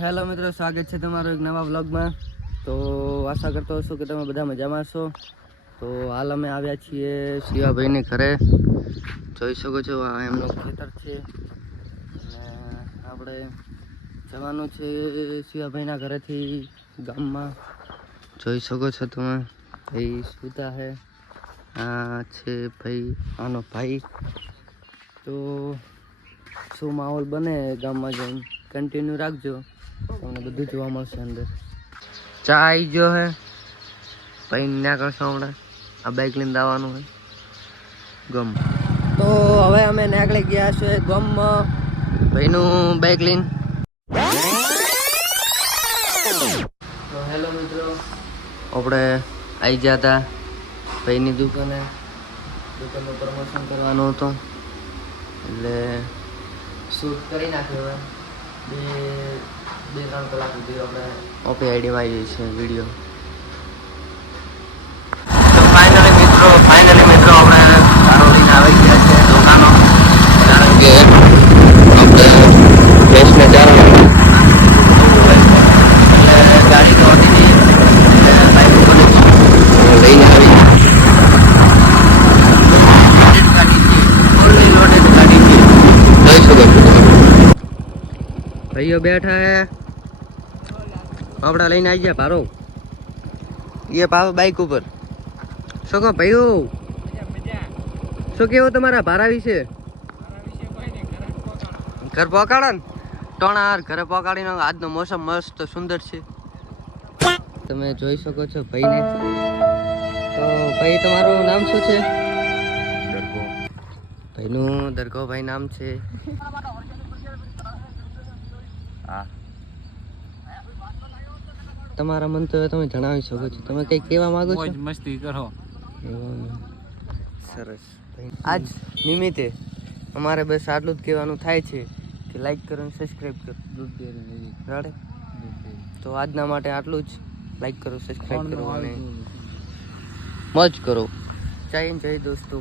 Hello મિત્રો, સ્વાગત છે તમારો એક નવા વ્લોગમાં. તો આશા કરતો હશું કે તમે બધા મજામાં છો. તો હાલ અમે આવ્યા છીએ શિવાભાઈને ઘરે. જોઈ શકો છો આ એમનું ખેતર છે અને આપણે જવાનું છે શિવાભાઈના ઘરેથી ગામમાં. જોઈ શકો છો તમે, ભાઈ સુતા છે. આ છે ભાઈ, આનો ભાઈ. તો શું માહોલ બને ગામમાં જઈને કન્ટિન્યુ રાખજો, તમને બધું જોવા મળશે અંદર. ચા આવી ગયો હે, ભાઈ ના કરશો હમણાં આ બાઇક લઈને દાવાનું હે ગમ. તો હવે અમે નીકળી ગયા છે ગમમાં ભાઈનું બાઇક લઈને. તો હેલો મિત્રો, આપણે આવી ગયા હતા ભાઈની દુકાનનું પ્રમોશન કરવાનું હતું એટલે શૂટ કરી નાખ્યો. હવે બે ત્રણ કલાક સુધી આપણે ઓપી આઈડીમાં આવી જઈએ છીએ વિડીયો. તો ફાઇનલી મિત્રો આપણે કારોલીને આવી ગયા છે દુકાનો, કારણ કે આપણે દેશને ચાલવાનું એટલે ગાડી તો હતી એટલે બાઇક ઉપર લઈને આવી. ભાઈઓ બેઠા હે, આપડા લઈને આવી ગયા ભારો. એ પાવ બાઈક ઉપર. શું કહો ભાઈઓ, શું કેવું તમારા ભારા વિશે? ઘર પહોંચાડે ને ટોણાર ઘરે પહોંચાડીને. આજનો મોસમ મસ્ત સુંદર છે, તમે જોઈ શકો છો ભાઈને. તો ભાઈ તમારું નામ શું છે? ભાઈનું દરગાહભાઈ નામ છે. તમારા મંતવ્ય તમે જણાવી શકો છો. તમે કઈ કહેવા માંગો છો? મસ્તી કરો. સરસ. આજ નિમિત્તે અમારે બસ આટલું જ કહેવાનું થાય છે કે લાઈક કરો અને સબસ્ક્રાઈબ કરો. રાડે તો આજના માટે આટલું જ. લાઈક કરો, સબસ્ક્રાઈબ કરો અને મોજ કરો. જય હિન્દ, જય દોસ્તો.